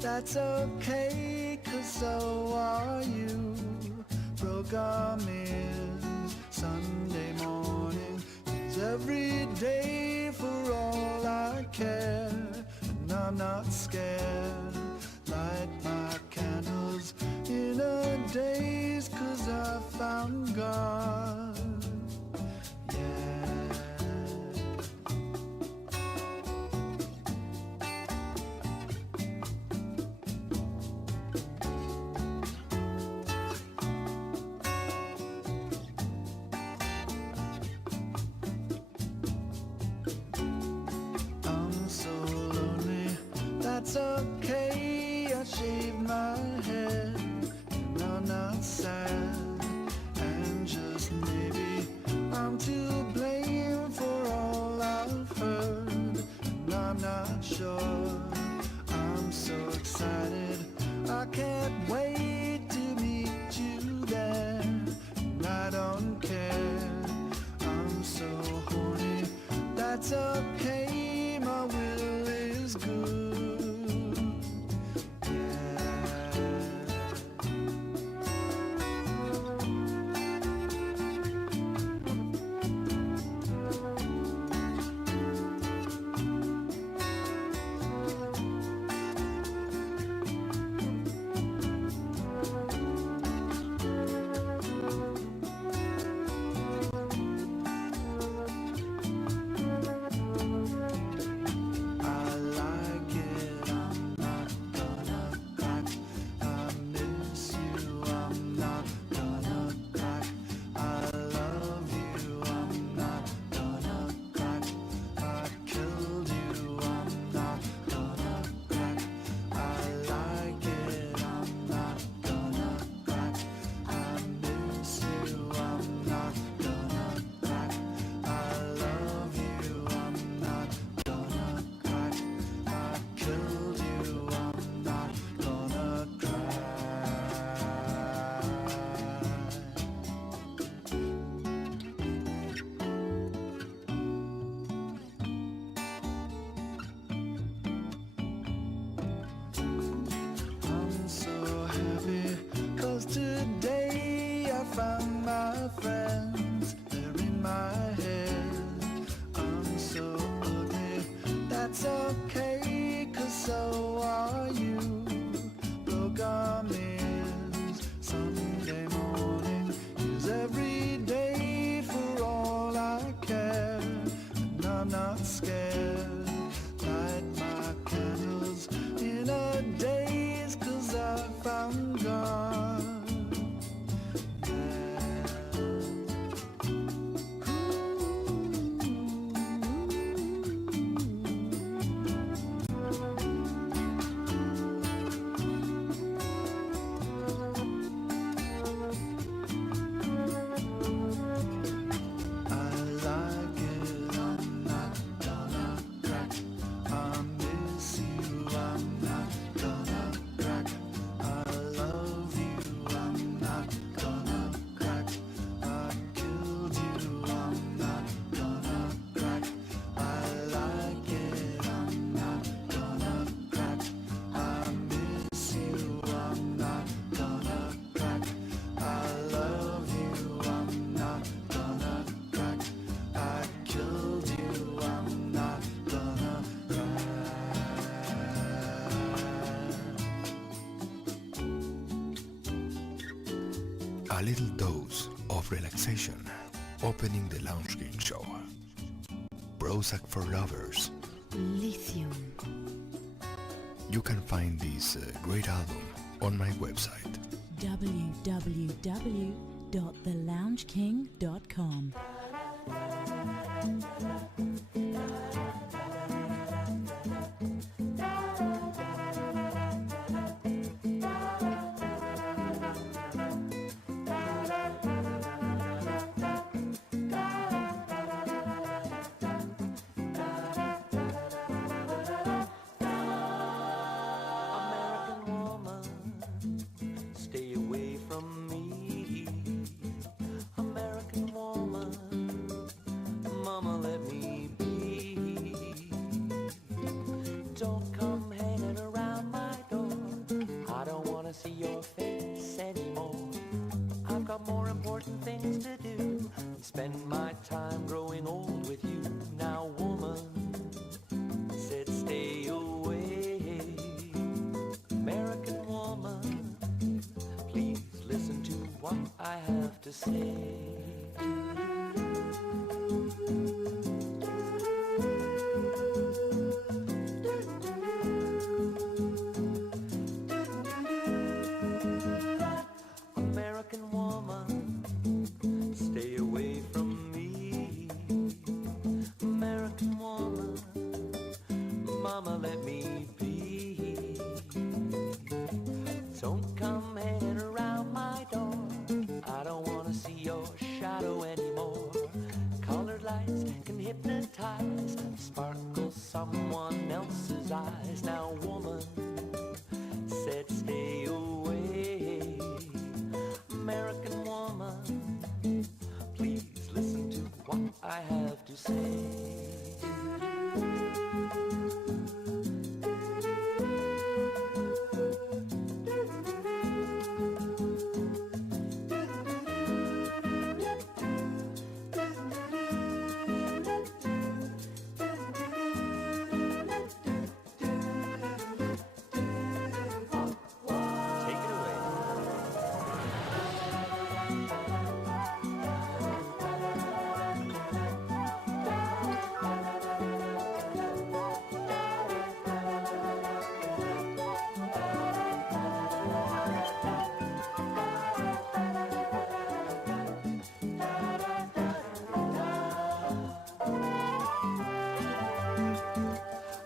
That's okay, 'cause so are you. Broke arm is Sunday morning. It's every day for all I care. And I'm not scared. Light my candles in a daze, 'cause I found God. That's okay, I shaved my head, and I'm not sad. And just maybe I'm to blame for all I've heard, and I'm not sure. I'm so excited, I can't wait to meet you there. And I don't care, I'm so horny. That's okay, my will is good. Today I found my friends, they're in my head. I'm so ugly, that's okay, 'cause so are you. Broke arm is Sunday morning, is every day for all I care. And I'm not scared, light my candles in a daze, 'cause I found God. A little dose of relaxation, opening the Lounge King show. Prozac for lovers. Lithium. You can find this great album on my website. www.theloungeking.com. Mama, let me to say. American woman, stay away from me. American woman, mama, let me be. Don't come hanging around my door. I don't wanna see your shadow anymore. Colored lights can hypnotize, sparkle someone else's eyes. Now woman said stay away. American woman, please listen to what I have to say.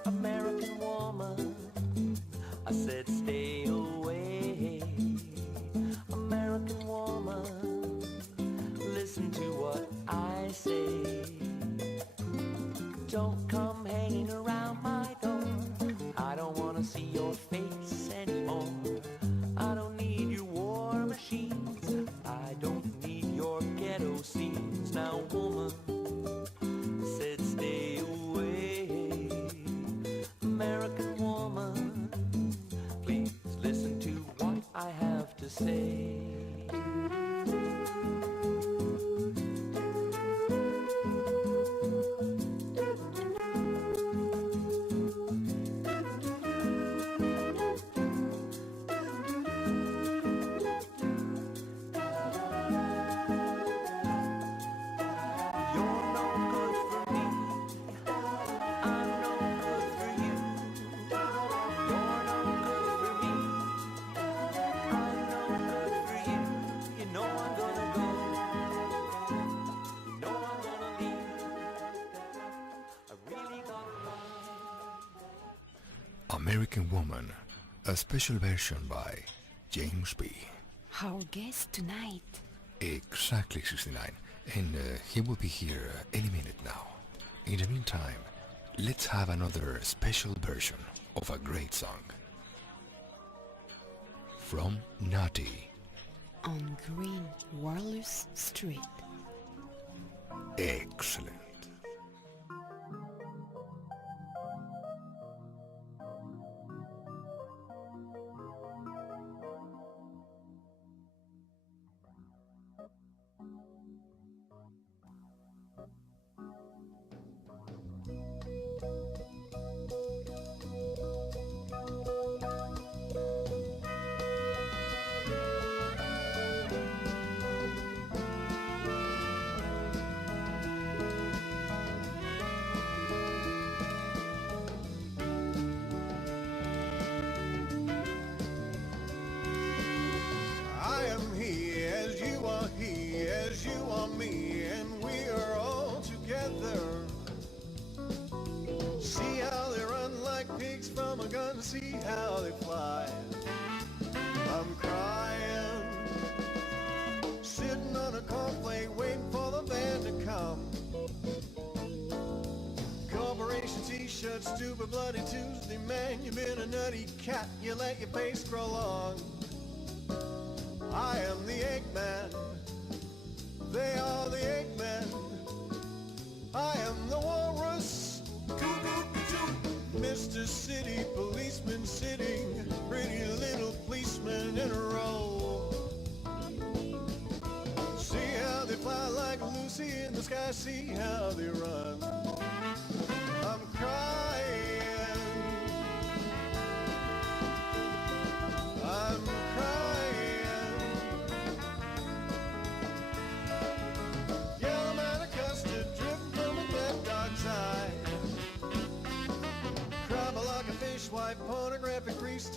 American woman, I said stay away. American woman, listen to what I say. Don't come hanging around my door. I don't wanna see your face anymore. I don't need your war machines. I don't need your ghetto scenes. Now woman said stay away. American woman, please listen to what I have to say. You're no good for me. I'm no good for you. You're no good for me. I'm no good for you. You know I'm gonna go. You know I'm gonna leave. I really gotta run. American Woman, a special version by James B. Our guest tonight. Exactly 69, and he will be here any minute now. In the meantime, let's have another special version of a great song. From Naughty. On Green Warless Street. Excellent. I am he, as you are he, as you are me, and we are all together. See how they run like pigs from a gun, see how they fly. I'm crying, sitting on a cornflake waiting for the band to come. Corporation t-shirt, stupid bloody Tuesday, man, you've been a nutty cat, you let your face grow long. I am the Eggman, they are the Eggmen. I am the walrus, Mr. City Policeman sitting, pretty little policeman in a row. See how they fly like Lucy in the sky, see how they run. I'm crying, I'm crying.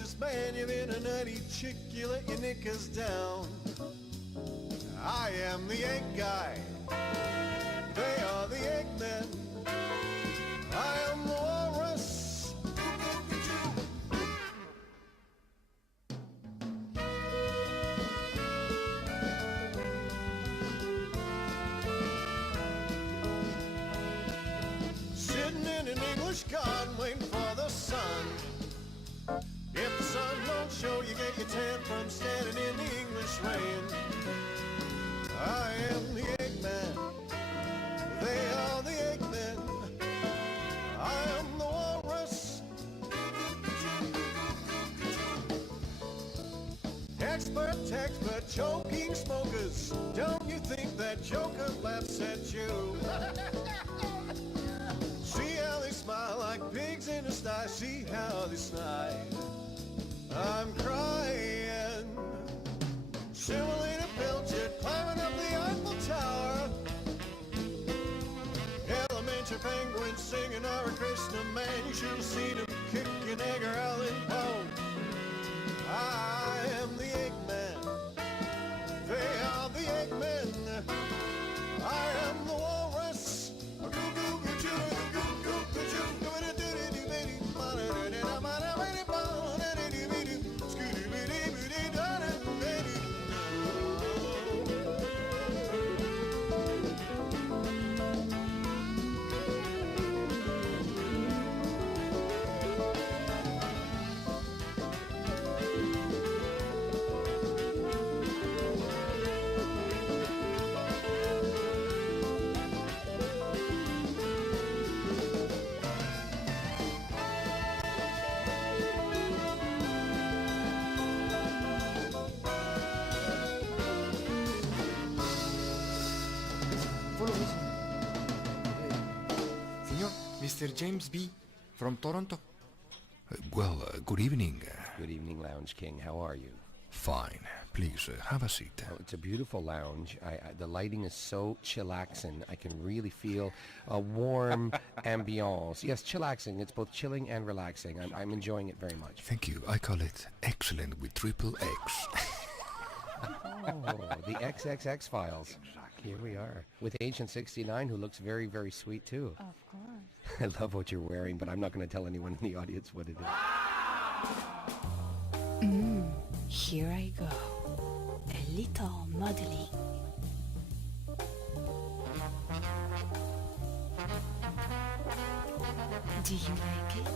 religious man, you've been a nutty chick, you let your knickers down. I am the egg guy, they are the eggmen. I am the walrus. Sitting in an English garden waiting for the sun. If the sun don't show, you get your tan from standing in the English rain. I am the Eggman, they are the Eggmen. I am the walrus. Expert, choking smokers. Don't you think that Joker laughs at you? See how they smile like pigs in a sty. See how they snide. I'm crying. Semolina Pilchard climbing up the Eiffel Tower. Elementary penguins singing Hare Krishna, man. You should have seen him kicking Edgar Allan Poe. I am the Eggman. They are the Eggmen. I am the walrus. Mr. James B. from Toronto. Good evening. Good evening, Lounge King. How are you? Fine. Please, have a seat. Oh, it's a beautiful lounge. The lighting is so chillaxing. I can really feel a warm ambiance. Yes, chillaxing. It's both chilling and relaxing. I'm enjoying it very much. Thank you. I call it excellent with triple X. Oh, the XXX files. Here we are. With Agent 69, who looks very, very sweet, too. Of course. I love what you're wearing, but I'm not going to tell anyone in the audience what it is. Here I go. A little modeling. Do you like it?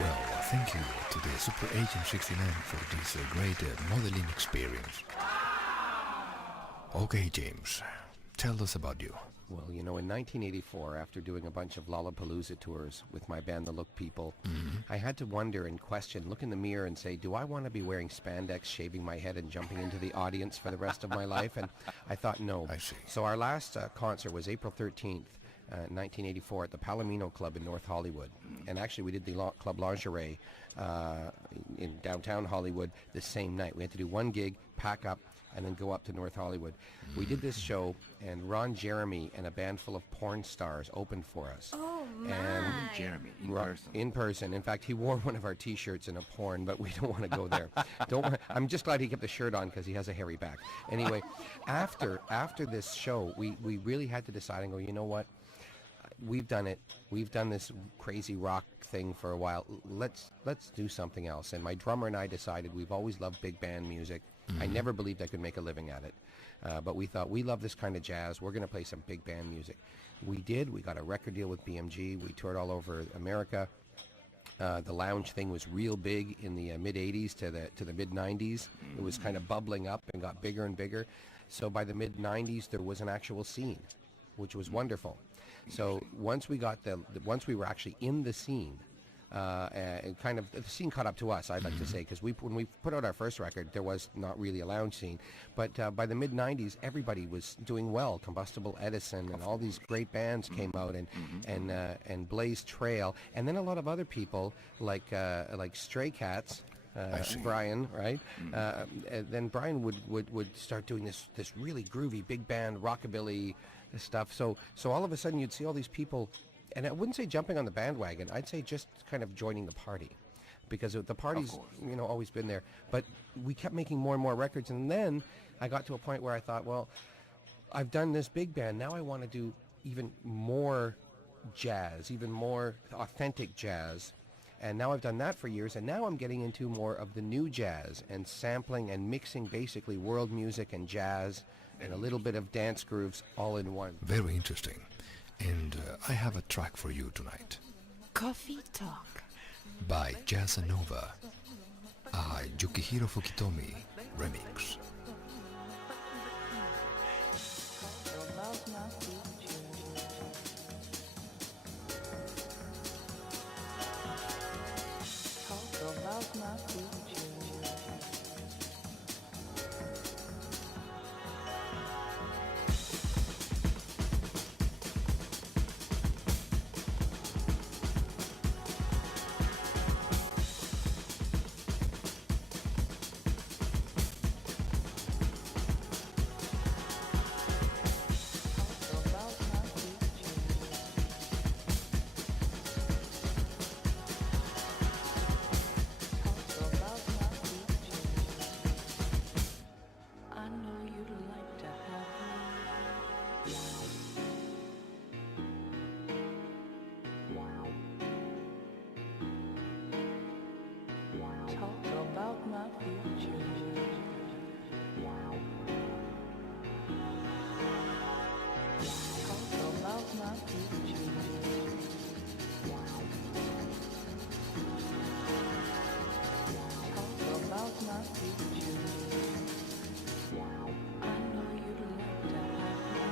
Well, thank you to the Super Agent 69 for this great modeling experience. Okay, James, tell us about you. Well, you know, in 1984, after doing a bunch of Lollapalooza tours with my band, The Look People, I had to wonder and question, look in the mirror and say, do I want to be wearing spandex, shaving my head, and jumping into the audience for the rest of my life? And I thought, no. I see. So our last concert was April 13th, 1984, at the Palomino Club in North Hollywood. And actually, we did the Club Lingerie in downtown Hollywood the same night. We had to do one gig, pack up, and then go up to North Hollywood. We did this show, and Ron Jeremy and a band full of porn stars opened for us. Oh my! And Jeremy, in Ron- person. In person. In fact, he wore one of our T-shirts in a porn, but we don't want to go there. I'm just glad he kept the shirt on because he has a hairy back. Anyway, after this show, we really had to decide and go, you know what? We've done it. We've done this crazy rock thing for a while. Let's do something else. And my drummer and I decided we've always loved big band music. I never believed I could make a living at it. But we thought, we love this kind of jazz. We're going to play some big band music. We did. We got a record deal with BMG. We toured all over America. The lounge thing was real big in the mid-'80s to the mid-'90s. It was kind of bubbling up and got bigger and bigger. So by the mid-'90s, there was an actual scene, which was wonderful. So once we were actually in the scene, and kind of the scene caught up to us, I'd like to say, because when we put out our first record, there was not really a lounge scene. But by the mid-'90s, everybody was doing well. Combustible Edison and all these great bands came out, and Blaze Trail, and then a lot of other people like Stray Cats. Brian, right? Then Brian would start doing this really groovy big band rockabilly stuff. So all of a sudden you'd see all these people, and I wouldn't say jumping on the bandwagon. I'd say just kind of joining the party, because the party's always been there. But we kept making more and more records, and then I got to a point where I thought, well, I've done this big band. Now I want to do even more jazz, even more authentic jazz. And now I've done that for years, and now I'm getting into more of the new jazz and sampling and mixing basically world music and jazz and a little bit of dance grooves all in one. Very interesting. And I have a track for you tonight Coffee Talk. by Jazzanova, a Yukihiro Fukitomi remix. I know you'd like to have me. Talk about my future. Talk about my future. Talk about my future. I know you'd like to have me.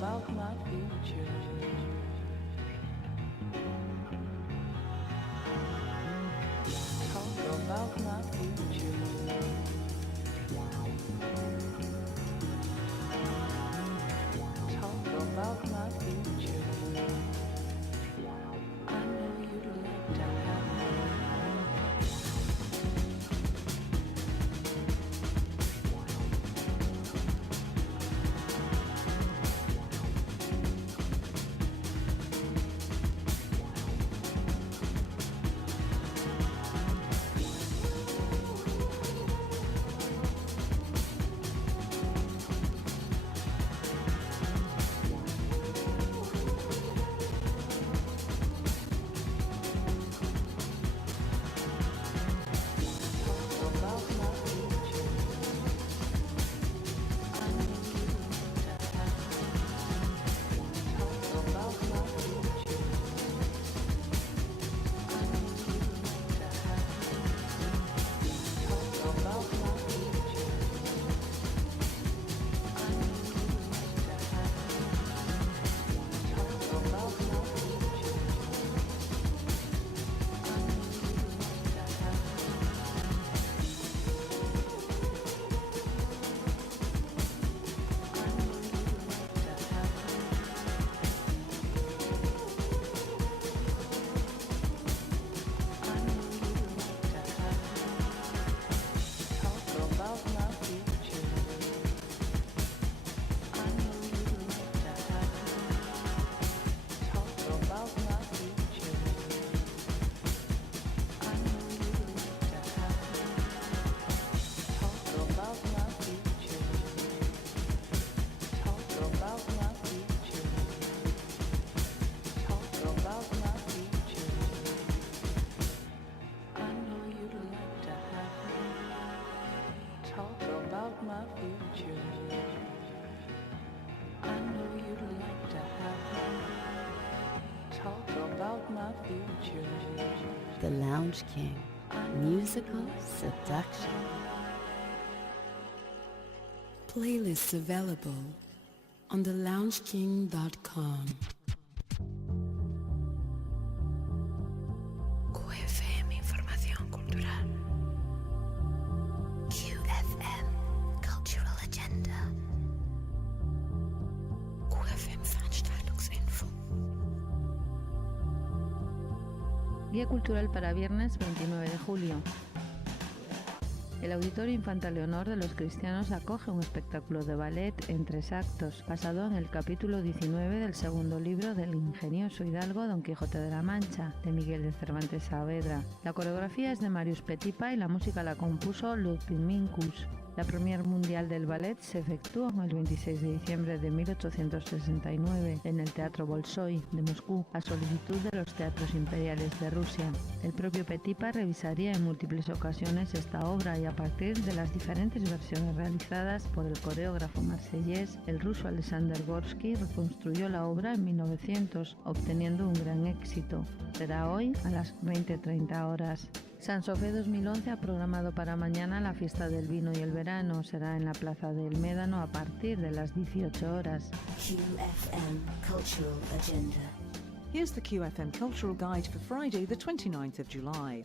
about my future. Talk about my future. Talk about my future. I know you'd like to have me. The Lounge King, musical seduction. Playlists available on theloungeking.com. QFM, información cultural. QFM, cultural agenda. QFM, Veranstaltungsinfo. Guía cultural para viernes 29 de julio. El Auditorio Infanta Leonor de los Cristianos acoge un espectáculo de ballet en 3 actos, basado en el capítulo 19 del segundo libro del ingenioso hidalgo Don Quijote de la Mancha, de Miguel de Cervantes Saavedra. La coreografía es de Marius Petipa y la música la compuso Ludwig Minkus. La premier mundial del ballet se efectuó el 26 de diciembre de 1869 en el Teatro Bolshoi de Moscú, a solicitud de los teatros imperiales de Rusia. El propio Petipa revisaría en múltiples ocasiones esta obra y a partir de las diferentes versiones realizadas por el coreógrafo marsellés, el ruso Alexander Gorsky reconstruyó la obra en 1900, obteniendo un gran éxito. Será hoy a las 20:30 horas. Sansofé 2011 ha programado para mañana la fiesta del vino y el verano. Será en la Plaza del Médano a partir de las 18 horas. QFM Cultural Agenda. Here's the QFM Cultural Guide for Friday, the 29th of July.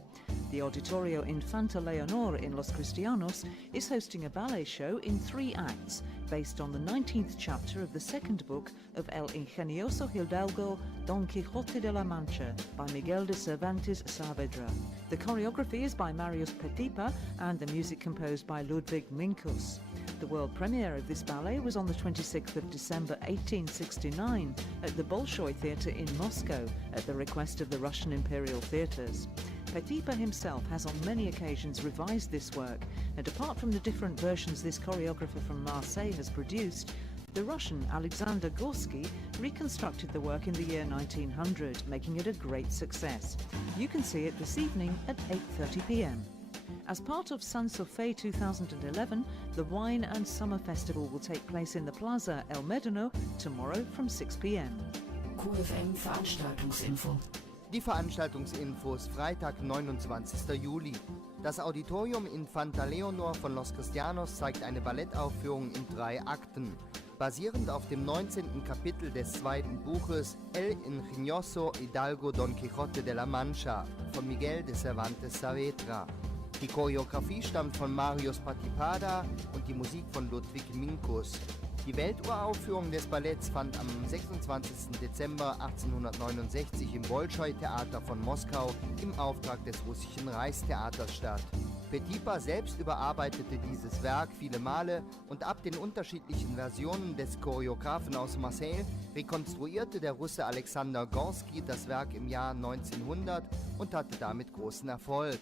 The Auditorio Infanta Leonor in Los Cristianos is hosting a ballet show in 3 acts, based on the 19th chapter of the second book of El Ingenioso Hidalgo Don Quijote de la Mancha by Miguel de Cervantes Saavedra. The choreography is by Marius Petipa and the music composed by Ludwig Minkus. The world premiere of this ballet was on the 26th of December 1869 at the Bolshoi Theatre in Moscow at the request of the Russian Imperial Theatres. Petipa himself has on many occasions revised this work, and apart from the different versions this choreographer from Marseille has produced, the Russian Alexander Gorsky reconstructed the work in the year 1900, making it a great success. You can see it this evening at 8:30 p.m. As part of Sansofé 2011, the Wine and Summer Festival will take place in the Plaza El Médano tomorrow from 6 p.m. QFM Veranstaltungsinfo. Die Veranstaltungsinfos Freitag, 29. Juli. Das Auditorium Infanta Leonor von Los Cristianos zeigt eine Ballettaufführung in 3 Akten. basierend auf dem 19. Kapitel des zweiten Buches El Ingenioso Hidalgo Don Quixote de la Mancha von Miguel de Cervantes Saavedra. Die Choreografie stammt von Marius Patipada und die Musik von Ludwig Minkus. Die Welturaufführung des Balletts fand am 26. Dezember 1869 im Bolschoi-Theater von Moskau im Auftrag des russischen Reichstheaters statt. Petipa selbst überarbeitete dieses Werk viele Male und ab den unterschiedlichen Versionen des Choreografen aus Marseille rekonstruierte der Russe Alexander Gorsky das Werk im Jahr 1900 und hatte damit großen Erfolg.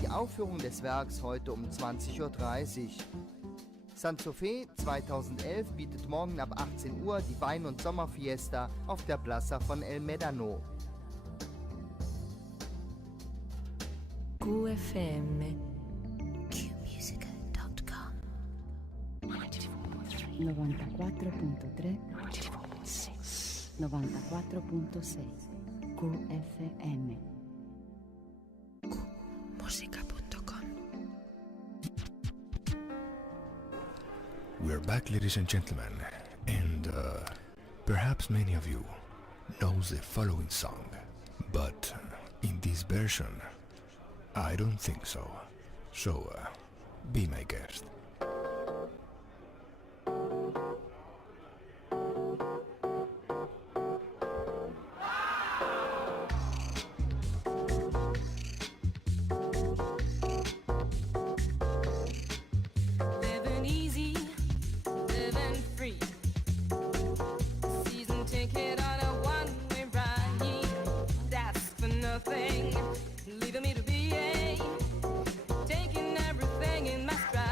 Die Aufführung des Werks heute um 20:30 Uhr. Saint-Sopé 2011 bietet morgen ab 18 Uhr die Wein- und Sommerfiesta auf der Plaza von El Médano. QFM qmusical.com 94.3 94.6 QFM qmusica.com. We're back, ladies and gentlemen, and perhaps many of you knows the following song, but in this version, I don't think so. So, be my guest. Living easy, living free. Season ticket on a one-way ride. That's for nothing. Leaving me to be taking everything in my stride.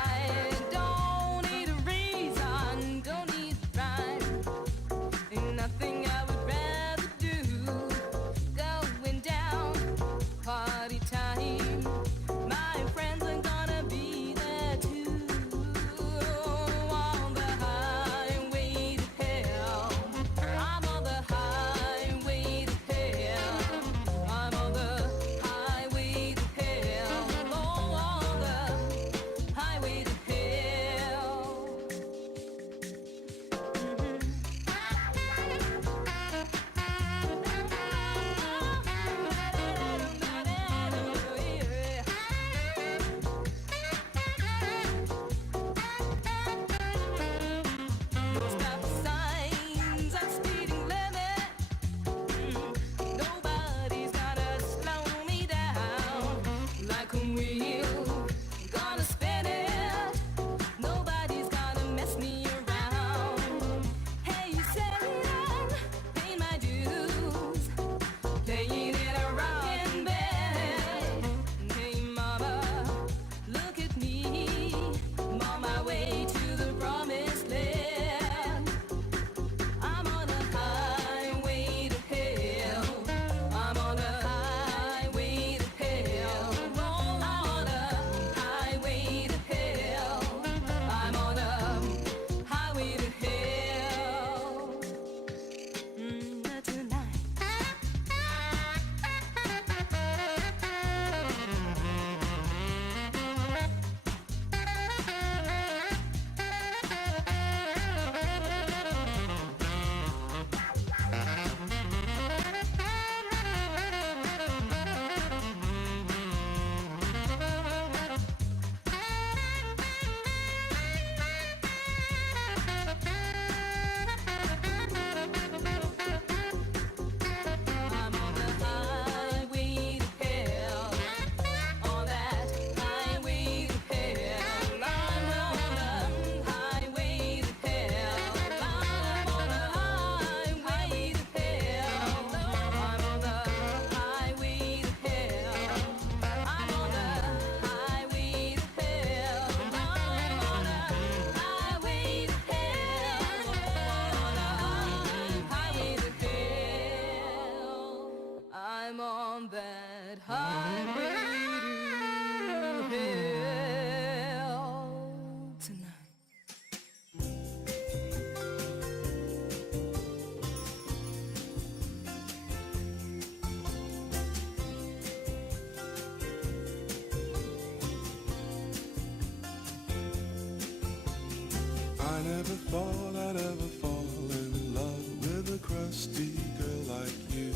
I never thought I'd ever fall in love with a crusty girl like you.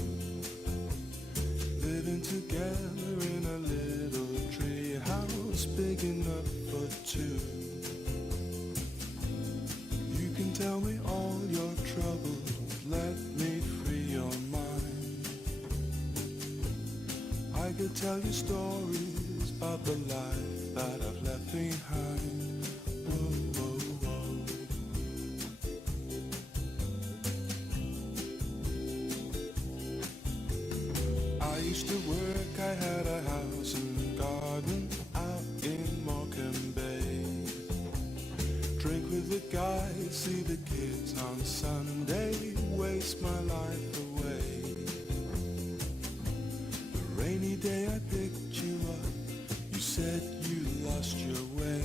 Living together in a little tree house big enough for two. You can tell me all your troubles, let me free your mind. I could tell you stories about the life that I've left behind. Whoa, whoa, whoa. I used to work, I had a house and garden out in Morecambe Bay. Drink with the guys, see the kids on Sunday, waste my life away. The rainy day I picked you up, you said you lost your way.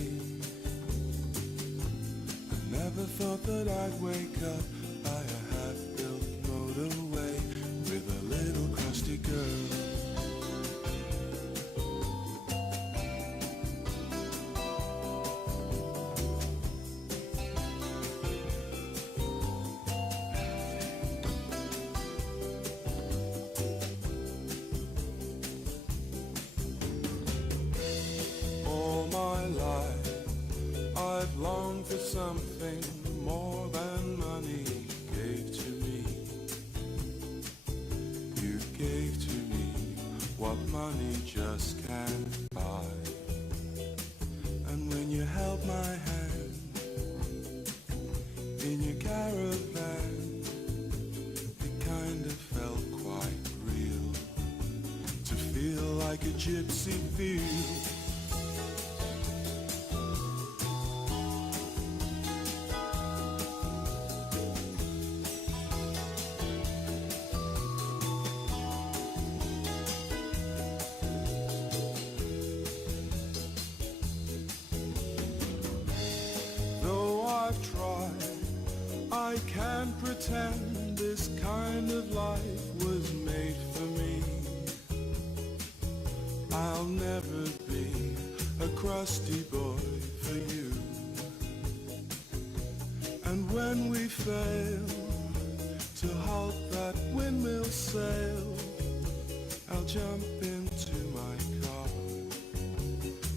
I never thought that I'd wake up by a half-built motorway with a little crusty girl. All my life I've longed for something more than money gave to me. You gave to me what money just can't buy. And when you held my hand in your caravan, it kind of felt quite real to feel like a gypsy feels. Though I've tried, I can't pretend this kind of life was made for me. I'll never be a crusty boy for you. And when we fail to halt that windmill sail, I'll jump into my car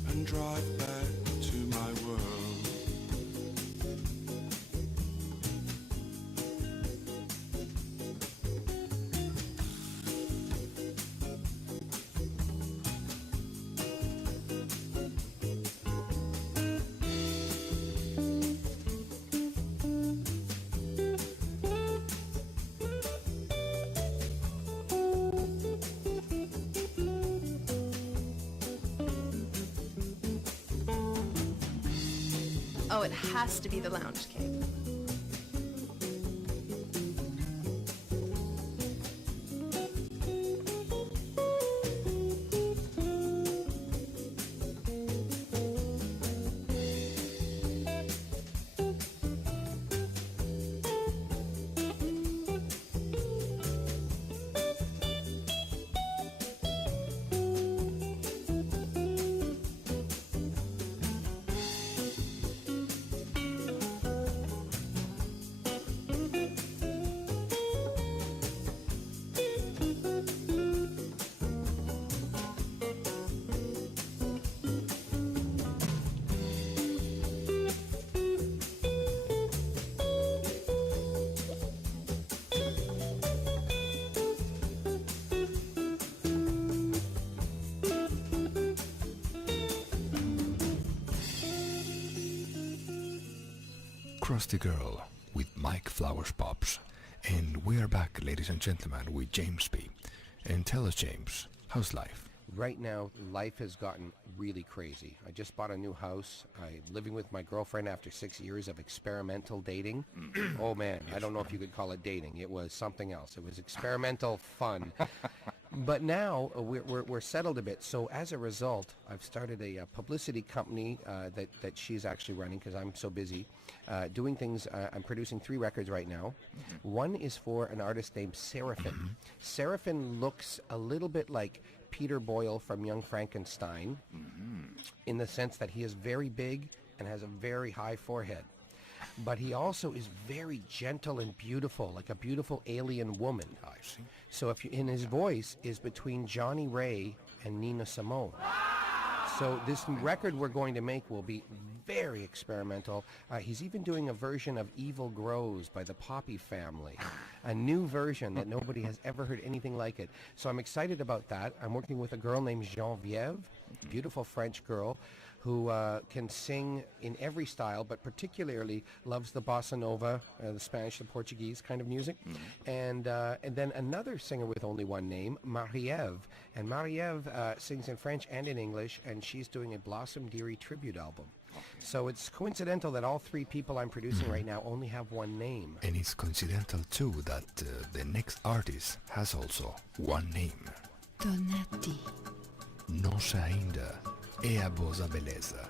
and drive back to my world. Oh, it has to be the lounge cake. Crusty Girl with Mike Flowers Pops. And we are back, ladies and gentlemen, with James B. And tell us, James, how's life? Right now, life has gotten really crazy. I just bought a new house. I'm living with my girlfriend after 6 years of experimental dating. Oh man, I don't know if you could call it dating. It was something else. It was experimental fun. But now we're settled a bit. So as a result, I've started a publicity company that she's actually running because I'm so busy doing things. I'm producing 3 records right now. One is for an artist named Seraphin. Seraphin looks a little bit like Peter Boyle from Young Frankenstein in the sense that he is very big and has a very high forehead. but he also is very gentle and beautiful, like a beautiful alien woman. I see. So if you, in his voice is between Johnny Ray and Nina Simone. So this record we're going to make will be very experimental. He's even doing a version of Evil Grows by the Poppy Family, a new version that nobody has ever heard anything like it. So I'm excited about that. I'm working with a girl named Geneviève, beautiful French girl, who can sing in every style, but particularly loves the bossa nova, the Spanish, the Portuguese kind of music. And then another singer with only one name, Marie-Ève. And Marie-Ève sings in French and in English, and she's doing a Blossom Dearie tribute album. So it's coincidental that all three people I'm producing right now only have one name. And it's coincidental too that the next artist has also one name. Donati. Nossa ainda é a vossa beleza.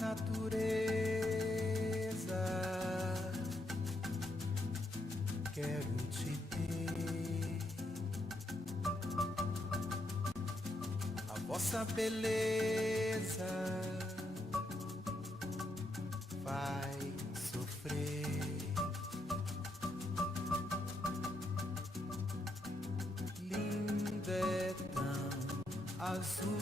Natureza, quero te ter. A vossa beleza vai sofrer. Linda é tão azul.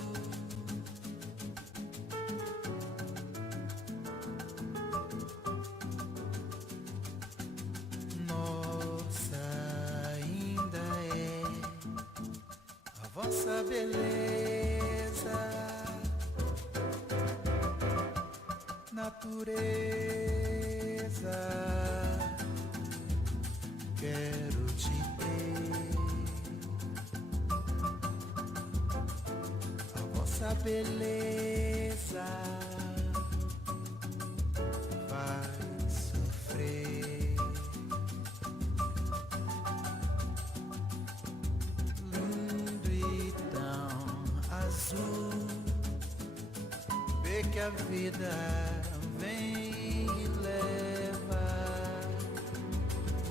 Vossa beleza, natureza, quero te ter. A vossa beleza vai sofrer. Azul, vê que a vida vem e leva.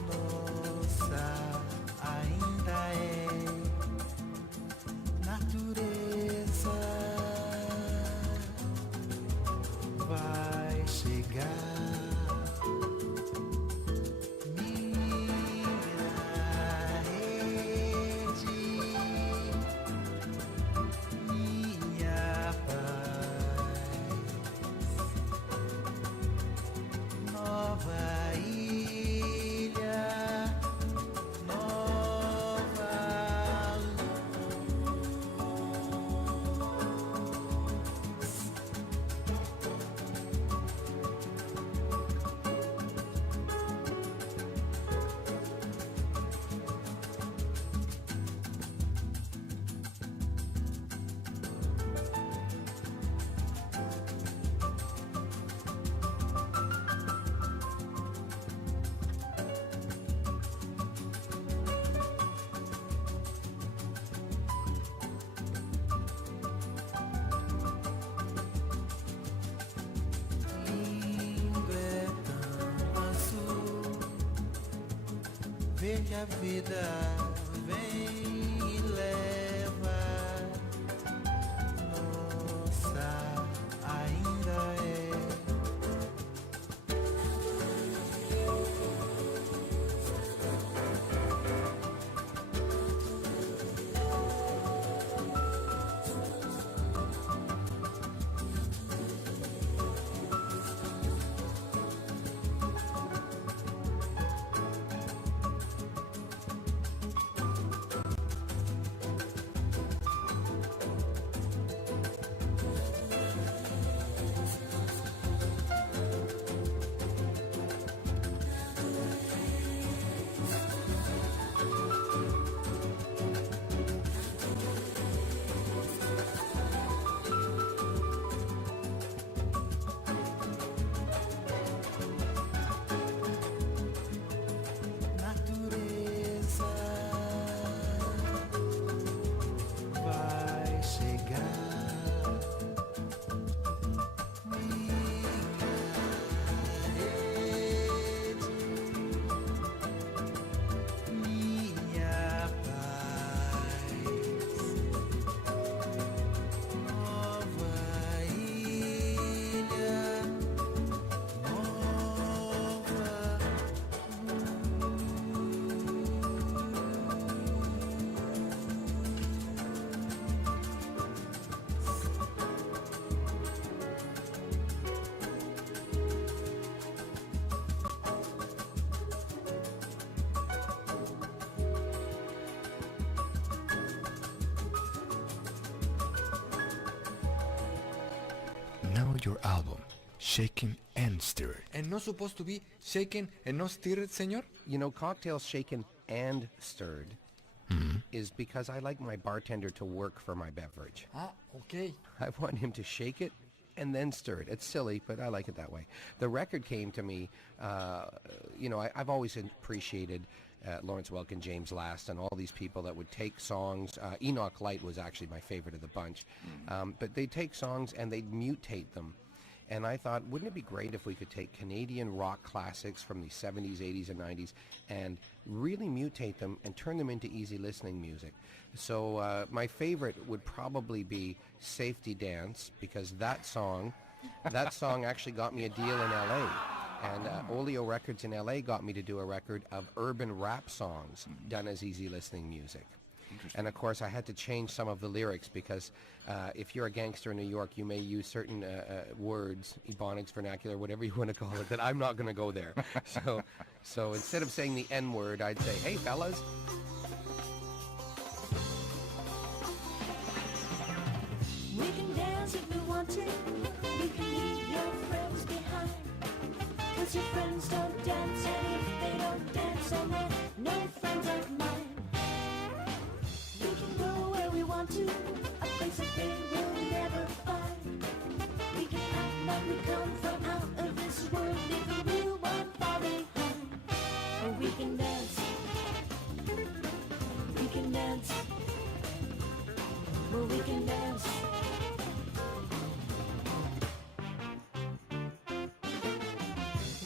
Nossa, ainda é natureza. Vai chegar. Vê que a vida vem e leva. Nossa, ainda é. now your album, Shaken and Stirred. And not supposed to be shaken and not stirred, senor? You know, cocktails shaken and stirred is because I like my bartender to work for my beverage. Ah, okay. I want him to shake it and then stir it. It's silly, but I like it that way. The record came to me, I've always appreciated Lawrence Welk and James Last and all these people that would take songs. Enoch Light was actually my favorite of the bunch. But they'd take songs and they'd mutate them. And I thought, wouldn't it be great if we could take Canadian rock classics from the 70s, 80s, and 90s and really mutate them and turn them into easy listening music? So my favorite would probably be Safety Dance, because that song actually got me a deal in LA. And Oleo Records in LA got me to do a record of urban rap songs done as easy listening music. And of course, I had to change some of the lyrics because if you're a gangster in New York, you may use certain words, ebonics, vernacular, whatever you want to call it, that I'm not going to go there. So instead of saying the N word, I'd say, hey, fellas. We can dance if we want to. You can leave your friends behind. 'Cause your friends don't dance, and if they don't dance, then they're no friends of mine. We can go where we want to, a place that they will never find. We can act like we come from out of this world, leave the real one far behind. Or we can dance. We can dance. Well, we can dance.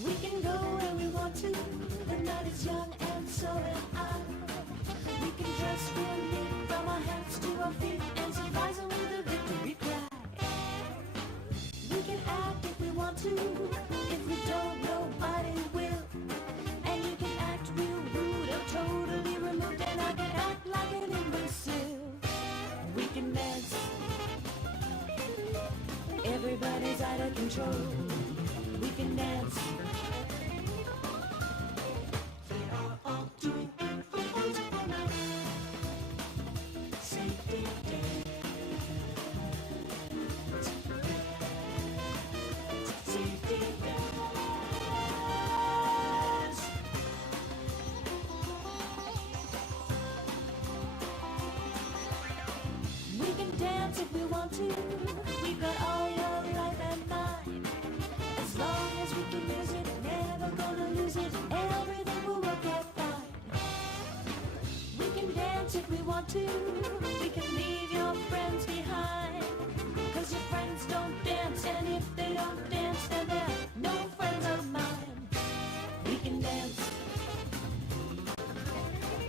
We can go where we want to. The night is young and so am I. We can dress real neat from our heads to our feet and surprise them with a victory cry. We can act if we want to. If we don't, nobody will. And you can act real rude or totally removed, and I can act like an imbecile. We can dance. Everybody's out of control. We can dance. They are all doing beautiful night. Safety dance. Safety dance. We can dance if we want to. We've got all your life and mine. As long as we can use it, never gonna lose it. Everything will work out fine. We can dance if we want to. We can leave your friends behind. 'Cause your friends don't dance, and if they don't dance, then they're no friends of mine. We can dance.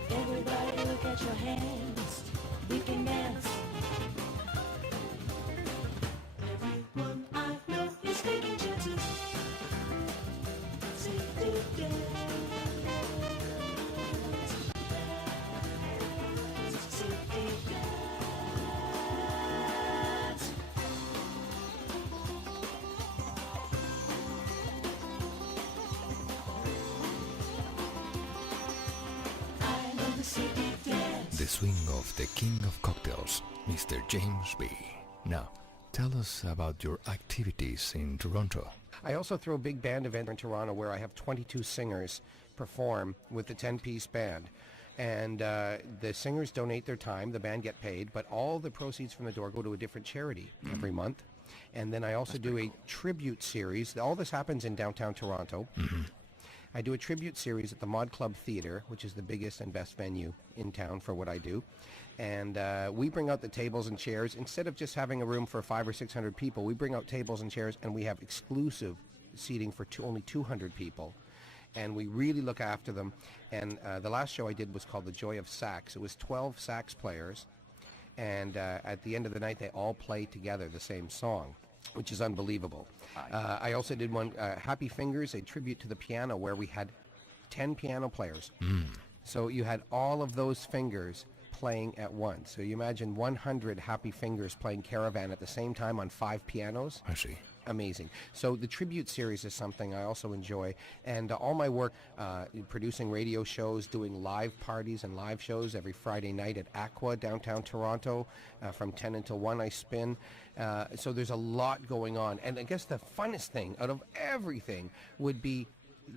Everybody look at your hands. We can dance. Everyone I know is taking chances. Safety dance. Safety dance. I know the safety dance. The swing of the king of cocktails, Mr. James B. Now, tell us about your activities in Toronto. I also throw a big band event in Toronto where I have 22 singers perform with the 10-piece band. And the singers donate their time, the band get paid, but all the proceeds from the door go to a different charity every month. And then I also do a tribute series. All this happens in downtown Toronto. I do a tribute series at the Mod Club Theatre, which is the biggest and best venue in town for what I do. And we bring out the tables and chairs. Instead of just having a room for 500 or 600 people, we bring out tables and chairs, and we have exclusive seating for only 200 people. And we really look after them. And the last show I did was called The Joy of Sax. It was 12 sax players. And at the end of the night, they all play together the same song, which is unbelievable. I also did one, Happy Fingers, a tribute to the piano, where we had 10 piano players. So you had all of those fingers playing at once. So you imagine 100 Happy Fingers playing Caravan at the same time on 5 pianos. I see. amazing. So the tribute series is something I also enjoy, and all my work producing radio shows, doing live parties and live shows every Friday night at Aqua, downtown Toronto, from 10 until 1 I spin. So there's a lot going on, and I guess the funnest thing out of everything would be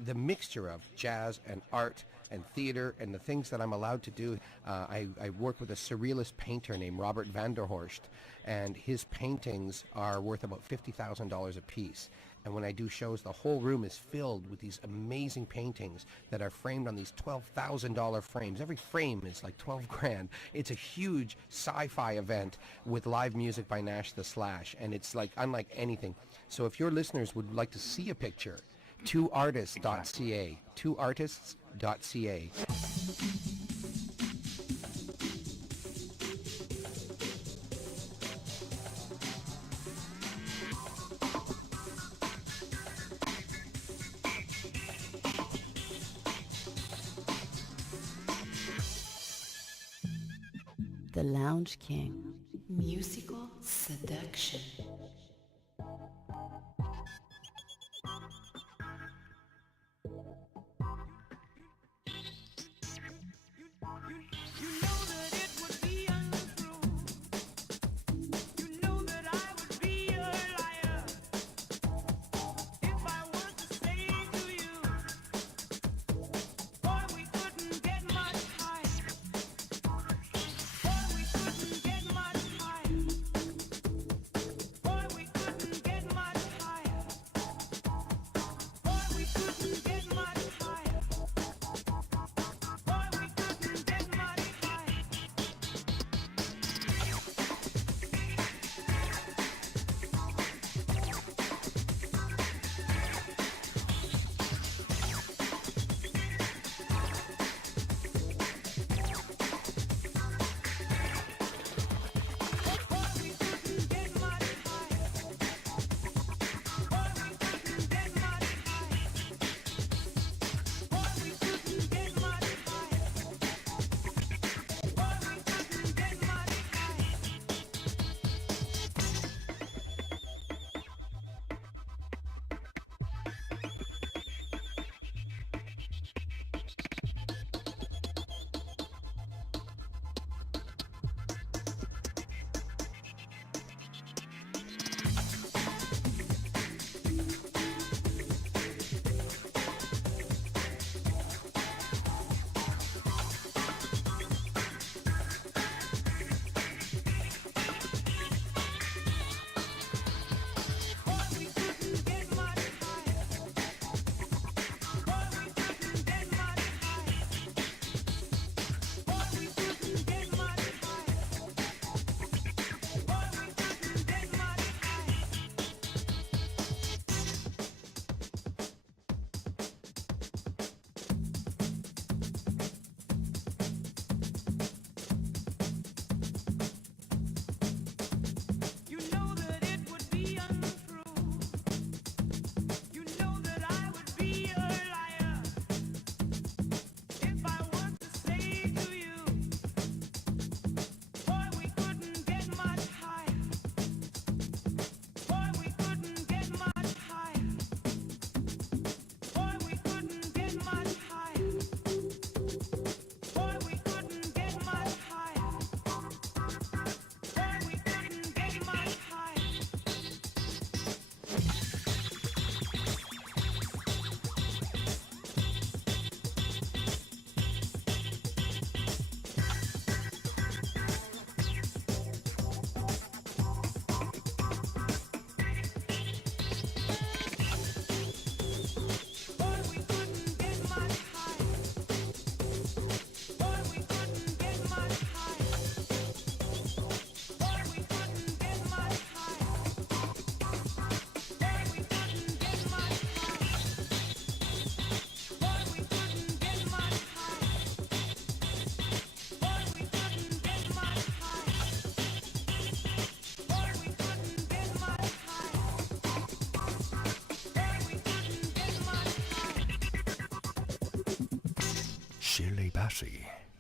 the mixture of jazz and art and theater and the things that I'm allowed to do. I work with a surrealist painter named Robert Vanderhorst, and his paintings are worth about $50,000 a piece. And when I do shows, the whole room is filled with these amazing paintings that are framed on these $12,000 frames. Every frame is like 12 grand. It's a huge sci-fi event with live music by Nash the Slash, and it's like unlike anything. So if your listeners would like to see a picture, twoartists.ca, twoartists.ca. The Lounge King. Musical seduction.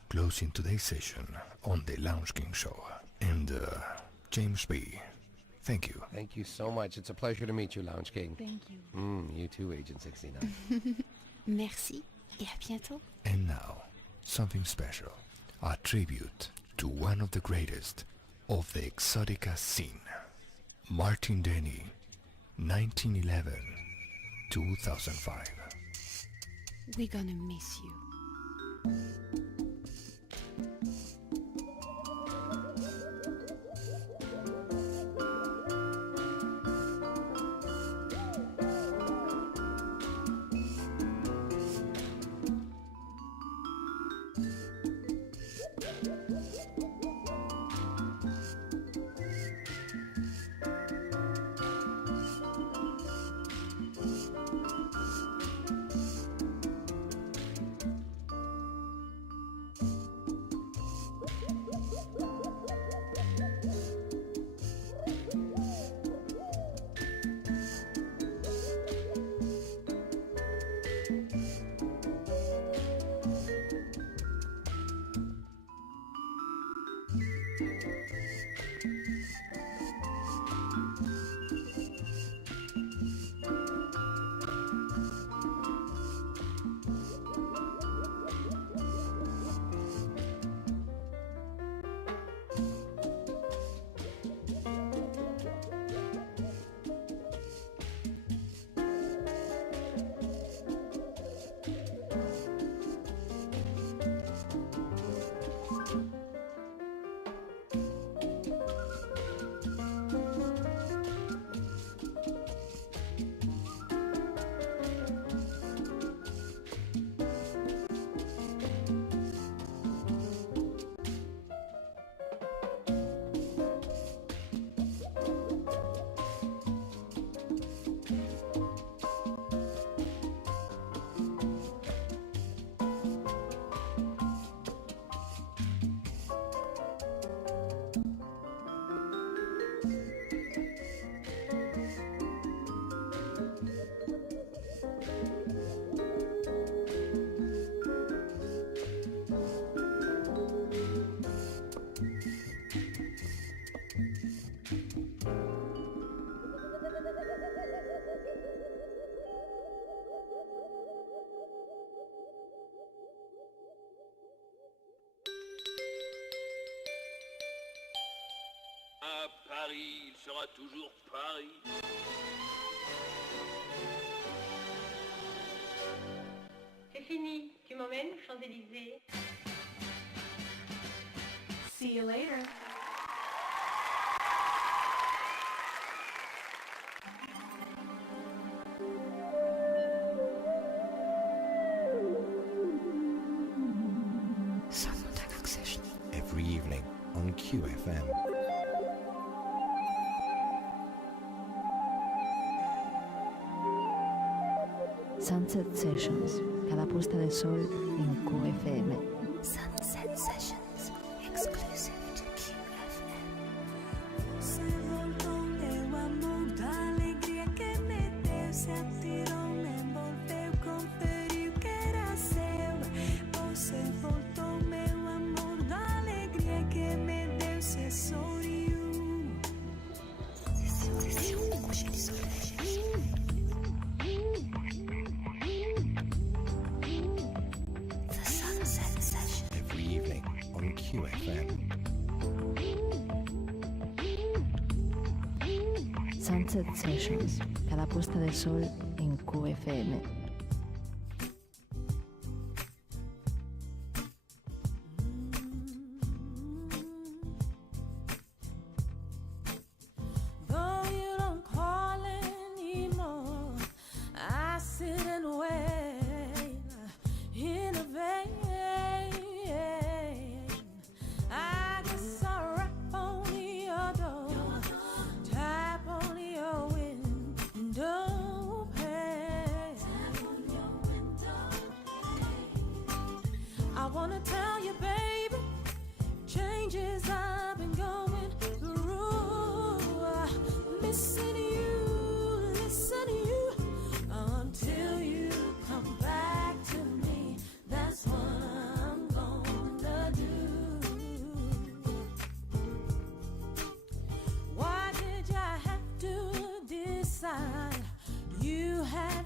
Closing today's session on the Lounge King Show, and James B. Thank you. Thank you so much. It's a pleasure to meet you, Lounge King. Thank you. You too, Agent 69. Merci et à bientôt. And now, something special. A tribute to one of the greatest of the exotica scene. Martin Denny, 1911-2005. We're gonna miss you. Paris, il sera toujours Paris. C'est fini. Tu m'emmènes aux Champs-Élysées? See you later. Soundtrack session. Every evening on QFM. Sunset Sessions, cada puesta de sol en QFM. Sunset Sessions, exclusive to QFM. Se voltou meu amor da alegria que me deu, se atirou, me envolveu, conferiu que era seu. Você voltou meu amor da alegria que me deu, se sorriu. The Sunset Session. Every evening on QFM. Sunset Sessions, cada puesta de sol en QFM. Though you don't call anymore, I sit and wait in a vain. I guess I'll rap on your door, tap on your window pane.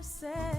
said